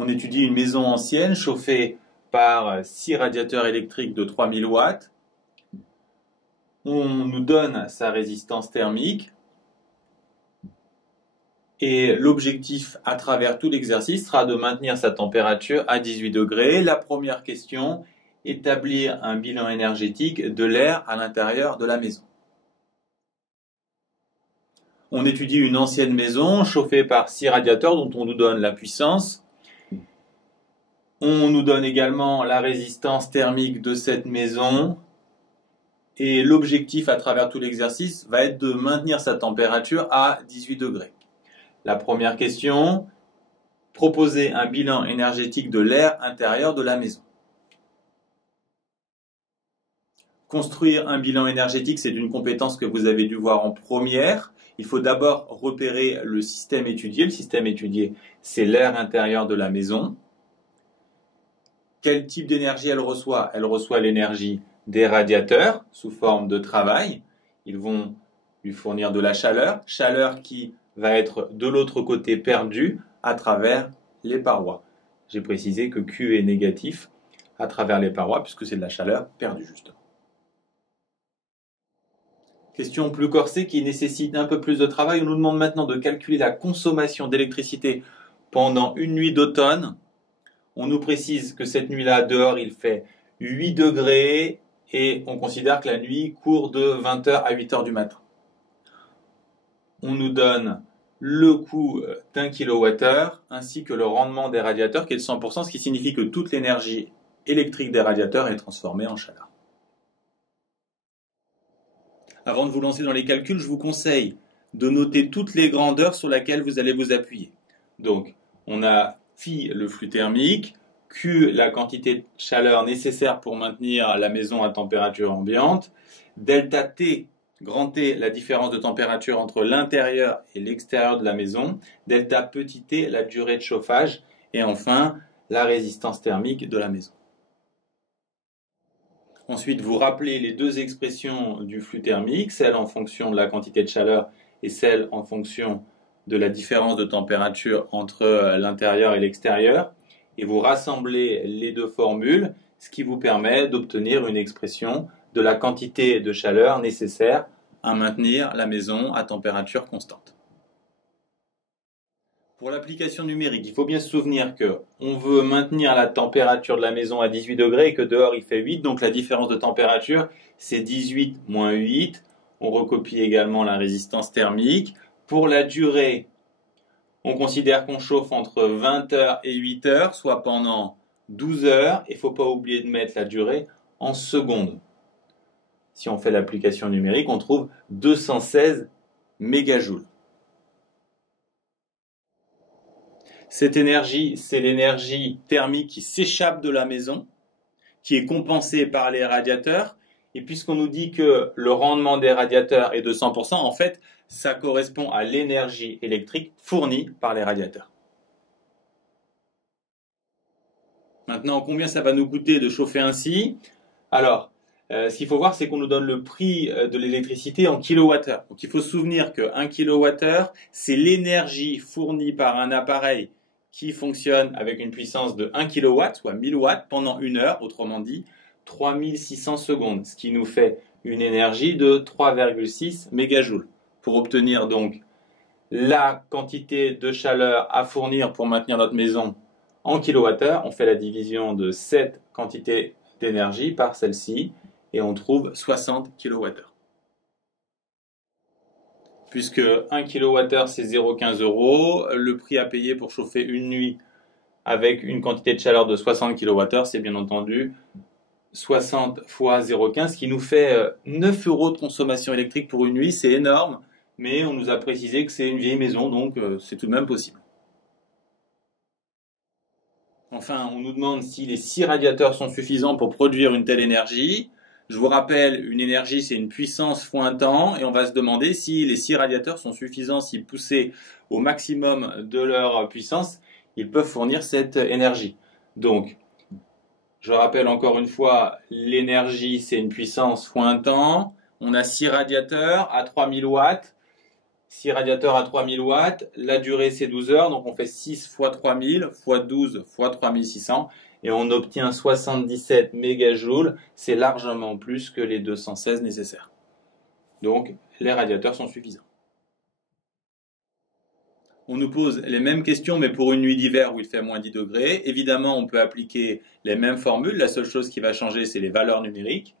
On étudie une maison ancienne chauffée par 6 radiateurs électriques de 3000 watts. On nous donne sa résistance thermique. Et l'objectif à travers tout l'exercice sera de maintenir sa température à 18 degrés. La première question, établir un bilan énergétique de l'air à l'intérieur de la maison. On étudie une ancienne maison chauffée par 6 radiateurs dont on nous donne la puissance. On nous donne également la résistance thermique de cette maison. Et l'objectif à travers tout l'exercice va être de maintenir sa température à 18 degrés. La première question, proposer un bilan énergétique de l'air intérieur de la maison. Construire un bilan énergétique, c'est une compétence que vous avez dû voir en première. Il faut d'abord repérer le système étudié. Le système étudié, c'est l'air intérieur de la maison. Quel type d'énergie elle reçoit? Elle reçoit l'énergie des radiateurs sous forme de travail. Ils vont lui fournir de la chaleur, chaleur qui va être de l'autre côté perdue à travers les parois. J'ai précisé que Q est négatif à travers les parois puisque c'est de la chaleur perdue justement. Question plus corsée qui nécessite un peu plus de travail. On nous demande maintenant de calculer la consommation d'électricité pendant une nuit d'automne. On nous précise que cette nuit-là, dehors, il fait 8 degrés et on considère que la nuit court de 20h à 8h du matin. On nous donne le coût d'1 kWh ainsi que le rendement des radiateurs qui est de 100%, ce qui signifie que toute l'énergie électrique des radiateurs est transformée en chaleur. Avant de vous lancer dans les calculs, je vous conseille de noter toutes les grandeurs sur lesquelles vous allez vous appuyer. Donc, on a phi le flux thermique, Q la quantité de chaleur nécessaire pour maintenir la maison à température ambiante, delta T, grand T, la différence de température entre l'intérieur et l'extérieur de la maison, delta petit t, la durée de chauffage, et enfin la résistance thermique de la maison. Ensuite, vous rappelez les deux expressions du flux thermique, celle en fonction de la quantité de chaleur et celle en fonction de la différence de température entre l'intérieur et l'extérieur. Et vous rassemblez les deux formules, ce qui vous permet d'obtenir une expression de la quantité de chaleur nécessaire à maintenir la maison à température constante. Pour l'application numérique, il faut bien se souvenir qu'on veut maintenir la température de la maison à 18 degrés et que dehors il fait 8, donc la différence de température c'est 18 moins 8. On recopie également la résistance thermique. Pour la durée, on considère qu'on chauffe entre 20h et 8h, soit pendant 12 heures. Il ne faut pas oublier de mettre la durée en secondes. Si on fait l'application numérique, on trouve 216 mégajoules. Cette énergie, c'est l'énergie thermique qui s'échappe de la maison, qui est compensée par les radiateurs. Et puisqu'on nous dit que le rendement des radiateurs est de 100%, en fait, ça correspond à l'énergie électrique fournie par les radiateurs. Maintenant, combien ça va nous coûter de chauffer ainsi? Alors, ce qu'il faut voir, c'est qu'on nous donne le prix de l'électricité en kilowattheure. Donc, il faut se souvenir que 1 kWh, c'est l'énergie fournie par un appareil qui fonctionne avec une puissance de 1 kW, soit 1000 watts, pendant une heure, autrement dit 3600 secondes, ce qui nous fait une énergie de 3,6 mégajoules. Pour obtenir donc la quantité de chaleur à fournir pour maintenir notre maison en kilowattheure, on fait la division de cette quantité d'énergie par celle-ci et on trouve 60 kWh. Puisque 1 kWh c'est 0,15 €, le prix à payer pour chauffer une nuit avec une quantité de chaleur de 60 kWh, c'est bien entendu 60 fois 0,15, ce qui nous fait 9 € de consommation électrique pour une nuit. C'est énorme, mais on nous a précisé que c'est une vieille maison, donc c'est tout de même possible. Enfin, on nous demande si les 6 radiateurs sont suffisants pour produire une telle énergie. Je vous rappelle, une énergie, c'est une puissance fois un temps, et on va se demander si les 6 radiateurs sont suffisants, si poussés au maximum de leur puissance, ils peuvent fournir cette énergie. Donc, je rappelle encore une fois, l'énergie, c'est une puissance fois un temps. On a 6 radiateurs à 3000 watts. 6 radiateurs à 3000 watts, la durée c'est 12 heures, donc on fait 6 fois 3000 fois 12 fois 3600 et on obtient 77 mégajoules, c'est largement plus que les 216 nécessaires. Donc les radiateurs sont suffisants. On nous pose les mêmes questions, mais pour une nuit d'hiver où il fait moins 10 degrés. Évidemment, on peut appliquer les mêmes formules. La seule chose qui va changer, c'est les valeurs numériques.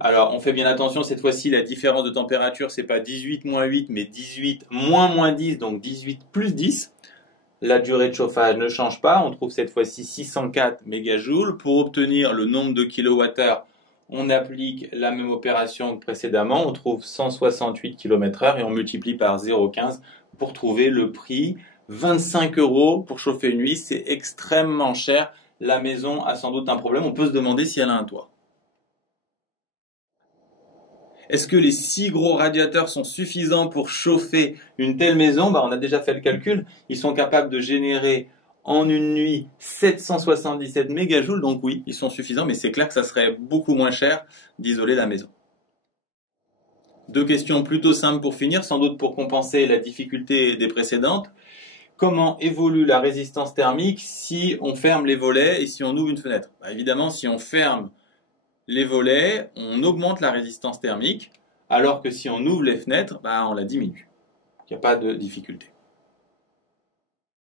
Alors, on fait bien attention, cette fois-ci, la différence de température, c'est pas 18 moins 8, mais 18 moins 10, donc 18 plus 10. La durée de chauffage ne change pas. On trouve cette fois-ci 604 mégajoules. Pour obtenir le nombre de kilowattheures, on applique la même opération que précédemment. On trouve 168 km/h et on multiplie par 0,15 pour trouver le prix. 25 € pour chauffer une nuit, c'est extrêmement cher. La maison a sans doute un problème. On peut se demander si elle a un toit. Est-ce que les 6 gros radiateurs sont suffisants pour chauffer une telle maison? On a déjà fait le calcul. Ils sont capables de générer en une nuit 777 mégajoules. Donc oui, ils sont suffisants, mais c'est clair que ça serait beaucoup moins cher d'isoler la maison. Deux questions plutôt simples pour finir, sans doute pour compenser la difficulté des précédentes. Comment évolue la résistance thermique si on ferme les volets et si on ouvre une fenêtre? Évidemment, si on ferme les volets, on augmente la résistance thermique, alors que si on ouvre les fenêtres, on la diminue. Il n'y a pas de difficulté.